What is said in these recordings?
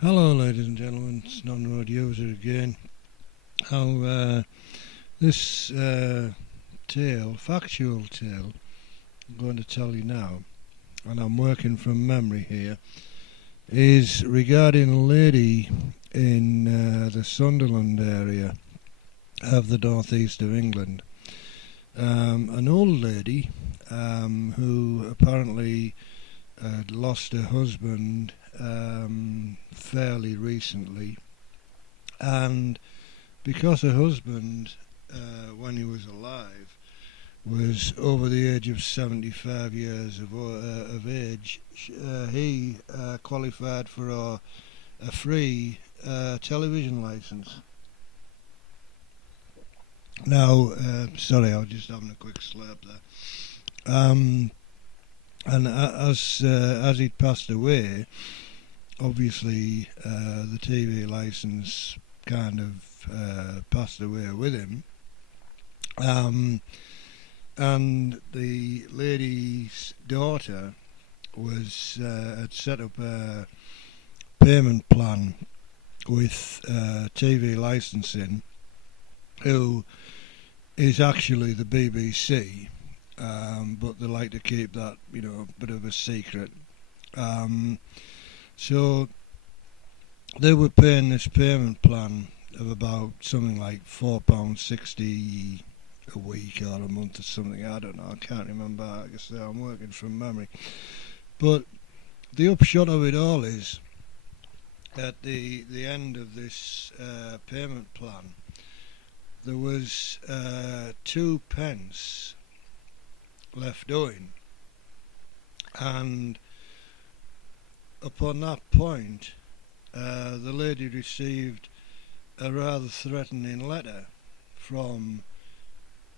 Hello, ladies and gentlemen. It's Non-Road User again. This factual tale, I'm going to tell you now, and I'm working from memory here, is regarding a lady in the Sunderland area of the northeast of England. An old lady who apparently had lost her husband fairly recently, and because her husband, when he was alive, was over the age of 75 years of age, he qualified for a free television license. Now, sorry, I was just having a quick slurp there. And as he'd passed away, obviously the TV license kind of passed away with him. And the lady's daughter had set up a payment plan with TV licensing, who is actually the BBC, but they like to keep that, a bit of a secret. So they were paying this payment plan of about something like £4.60 a week or a month or something. I don't know. I can't remember. Like I say, I'm working from memory. But the upshot of it all is, at the end of this payment plan, there was 2 pence left owing, and upon that point, the lady received a rather threatening letter from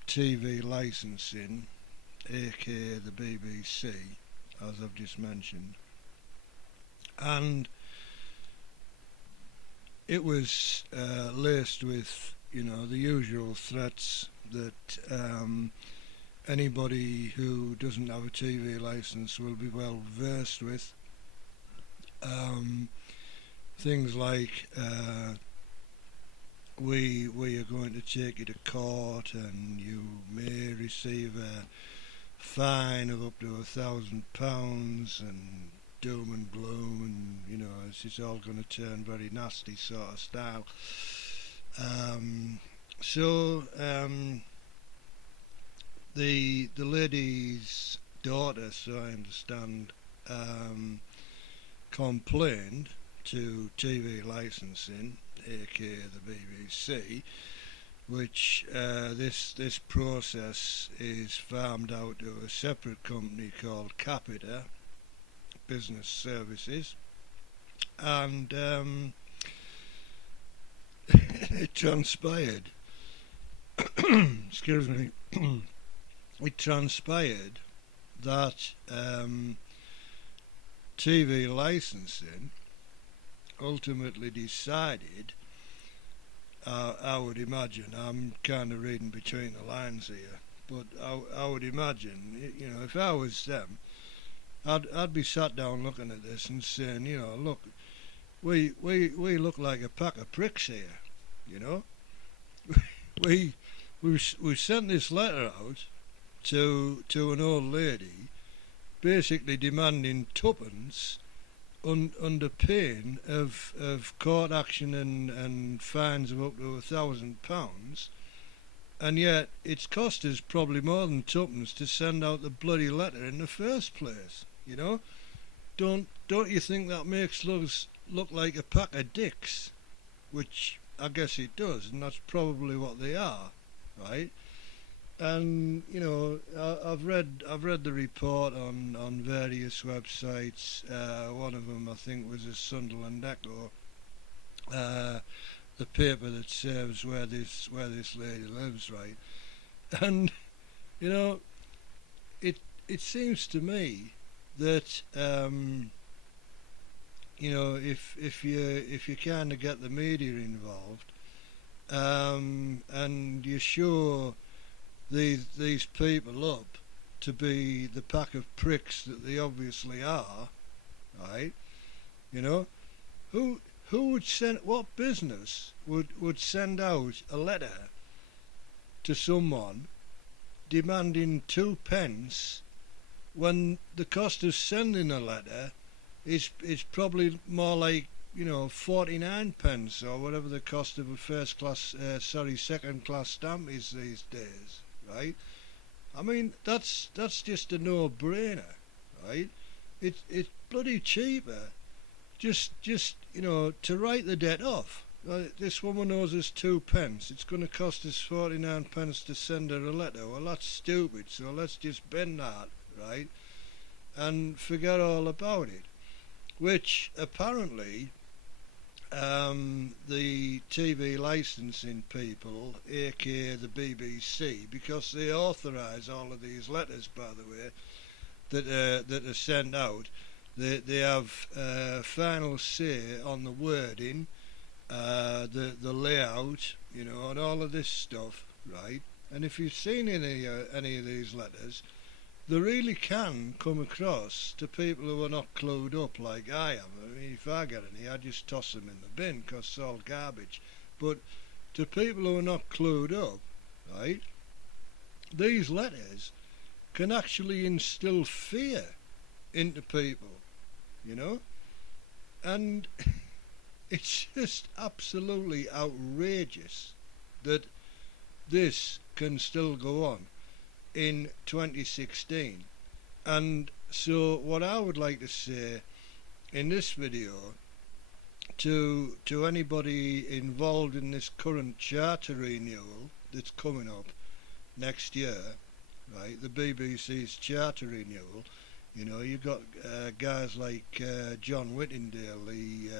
TV licensing, aka the BBC, as I've just mentioned, and it was laced with, the usual threats that anybody who doesn't have a TV license will be well versed with. Things like we are going to take you to court, and you may receive a fine of up to £1,000, and doom and gloom, and it's all going to turn very nasty sort of style. The lady's daughter, so I understand, complained to TV licensing, aka the BBC, which this process is farmed out to a separate company called Capita Business Services, and it transpired excuse me it transpired that TV licensing ultimately decided, I would imagine, I'm kind of reading between the lines here, but I would imagine, if I was them, I'd be sat down looking at this and saying, look, we look like a pack of pricks here, we sent this letter out to an old lady, basically demanding tuppence under pain of court action and fines of up to £1,000, and yet it's cost us probably more than tuppence to send out the bloody letter in the first place. Don't you think that makes us look like a pack of dicks? Which I guess it does, and that's probably what they are, right? And I've read the report on various websites. One of them, I think, was a Sunderland Echo, the paper that serves where this lady lives, right? And it seems to me that if you kind of get the media involved, and you show these people up to be the pack of pricks that they obviously are, right? Who what business would send out a letter to someone demanding 2p when the cost of sending a letter is probably more like 49p or whatever the cost of a second class stamp is these days, right? I mean, that's just a no-brainer, right? It's bloody cheaper just to write the debt off. This woman owes us 2p. It's going to cost us 49p to send her a letter. Well, that's stupid. So let's just bend that, right, and forget all about it. Which apparently the TV licensing people, aka the BBC, because they authorise all of these letters, by the way, that are sent out, they have final say on the wording, the layout, and all of this stuff, right? And if you've seen any of these letters, they really can come across to people who are not clued up like I am. I mean, if I get any, I just toss them in the bin because it's all garbage. But to people who are not clued up, right, these letters can actually instill fear into people, and it's just absolutely outrageous that this can still go on in 2016. And so what I would like to say in this video to anybody involved in this current charter renewal that's coming up next year, right, the BBC's charter renewal, you've got guys like John Whittingdale, the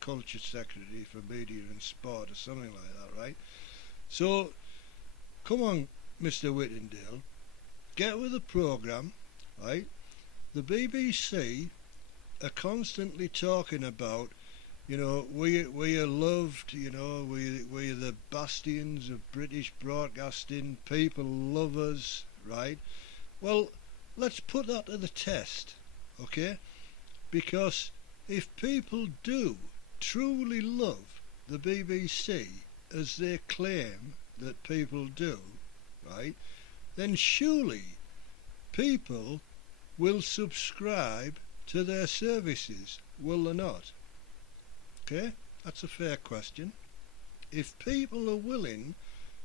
culture secretary for media and sport or something like that, right? So come on, Mr. Whittingdale, get with the programme, right? The BBC are constantly talking about, we are loved, we are the bastions of British broadcasting, people love us, right? Well, let's put that to the test, okay? Because if people do truly love the BBC as they claim that people do, right, then surely people will subscribe to their services, will they not? Okay, that's a fair question. If people are willing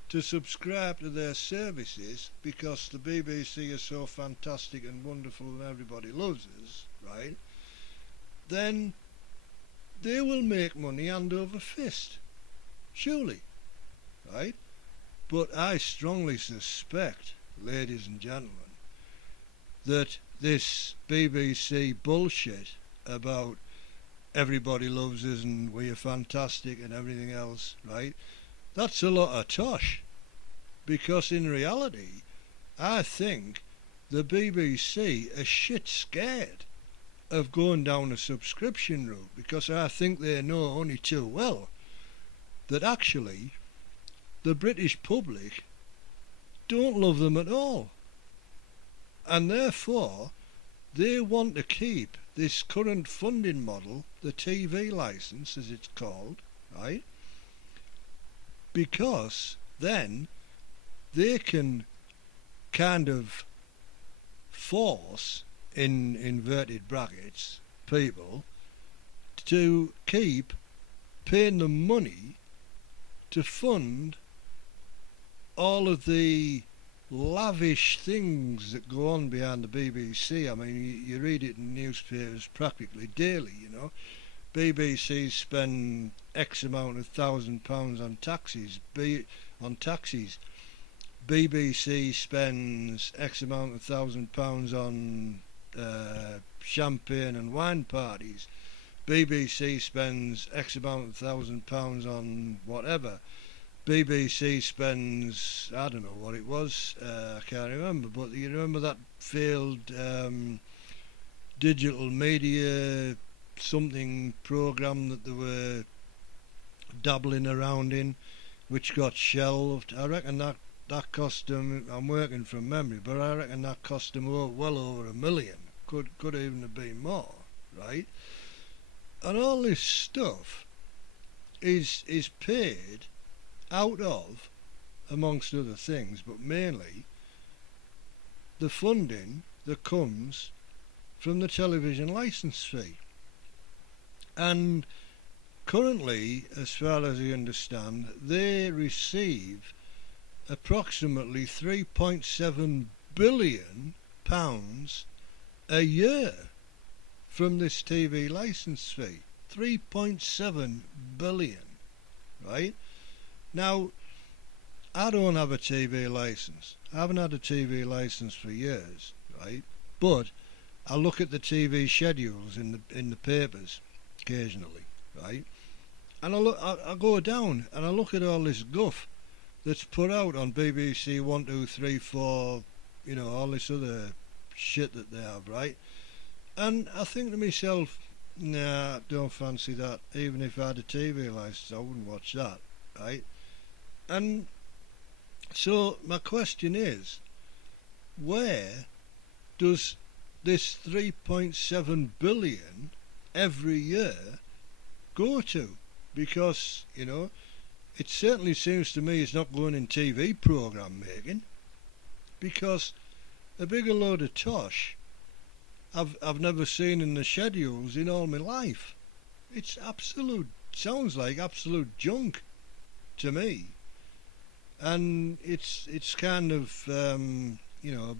to subscribe to their services because the BBC is so fantastic and wonderful and everybody loves us, right, then they will make money hand over fist, surely, right? But I strongly suspect, ladies and gentlemen, that this BBC bullshit about everybody loves us and we are fantastic and everything else, right, that's a lot of tosh. Because in reality, I think the BBC are shit scared of going down a subscription route, because I think they know only too well that actually the British public don't love them at all, and therefore they want to keep this current funding model, the TV licence as it's called, right, because then they can kind of force, in inverted brackets, people to keep paying them money to fund all of the lavish things that go on behind the BBC. I mean, you read it in newspapers practically daily, BBC spend X amount of £1,000 on taxis. BBC spends X amount of £1,000 on champagne and wine parties. BBC spends X amount of £1,000 on whatever. BBC spends, I don't know what it was, I can't remember, but you remember that failed digital media something programme that they were dabbling around in, which got shelved? I reckon that cost them, I'm working from memory, but I reckon that cost them well over £1 million. Could even have been more, right? And all this stuff is paid out of, amongst other things, but mainly the funding that comes from the television licence fee. And currently, as far as I understand, they receive approximately £3.7 billion a year from this TV licence fee. 3.7 billion, right? Now, I don't have a TV licence. I haven't had a TV licence for years, right? But I look at the TV schedules in the papers occasionally, right? And I go down and I look at all this guff that's put out on BBC 1, 2, 3, 4, all this other shit that they have, right? And I think to myself, nah, don't fancy that. Even if I had a TV licence, I wouldn't watch that, right? And so my question is, where does this 3.7 billion every year go to? Because, it certainly seems to me it's not going in TV programme making, because a bigger load of tosh I've never seen in the schedules in all my life. It's sounds like absolute junk to me. And it's kind of, a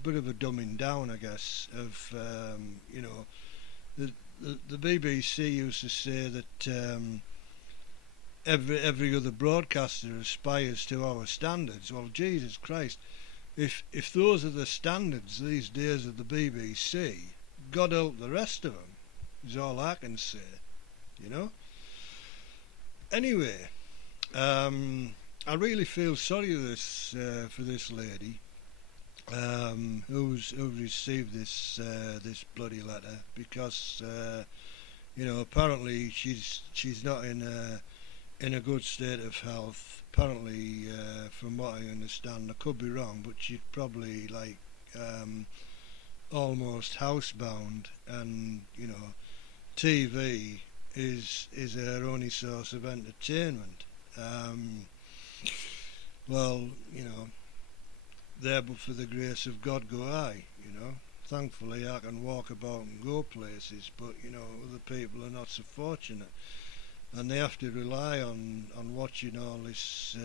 bit of a dumbing down, I guess, of, the BBC used to say that every other broadcaster aspires to our standards. Well, Jesus Christ, if those are the standards these days of the BBC, God help the rest of them, is all I can say, Anyway, I really feel sorry for this lady who received this bloody letter, because apparently she's not in a good state of health. Apparently, from what I understand, I could be wrong, but she's probably almost housebound, and TV is her only source of entertainment. Well, there but for the grace of God go I, Thankfully I can walk about and go places, but, other people are not so fortunate. And they have to rely on watching all this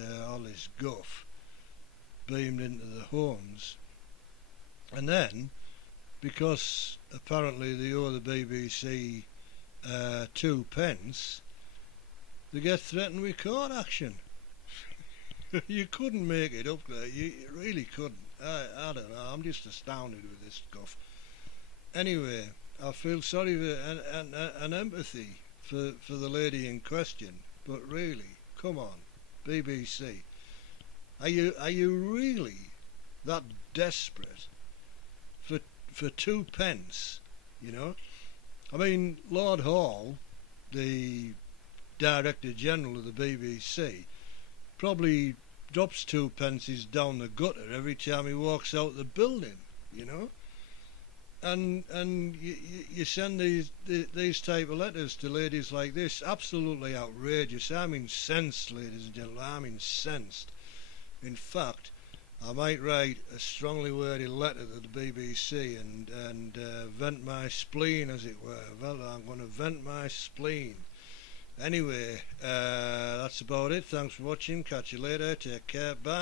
guff beamed into the homes. And then, because apparently they owe the BBC 2p, they get threatened with court action. You couldn't make it up there. You really couldn't. I don't know. I'm just astounded with this stuff. Anyway, I feel sorry for and empathy for the lady in question. But really, come on, BBC. Are you really that desperate for 2p? I mean, Lord Hall, the Director General of the BBC, probably drops 2p down the gutter every time he walks out the building, and you send these type of letters to ladies like this. Absolutely outrageous. I'm incensed, ladies and gentlemen. I'm incensed. In fact, I might write a strongly worded letter to the BBC and vent my spleen, as it were. Well, I'm going to vent my spleen. Anyway, that's about it. Thanks for watching. Catch you later. Take care. Bye.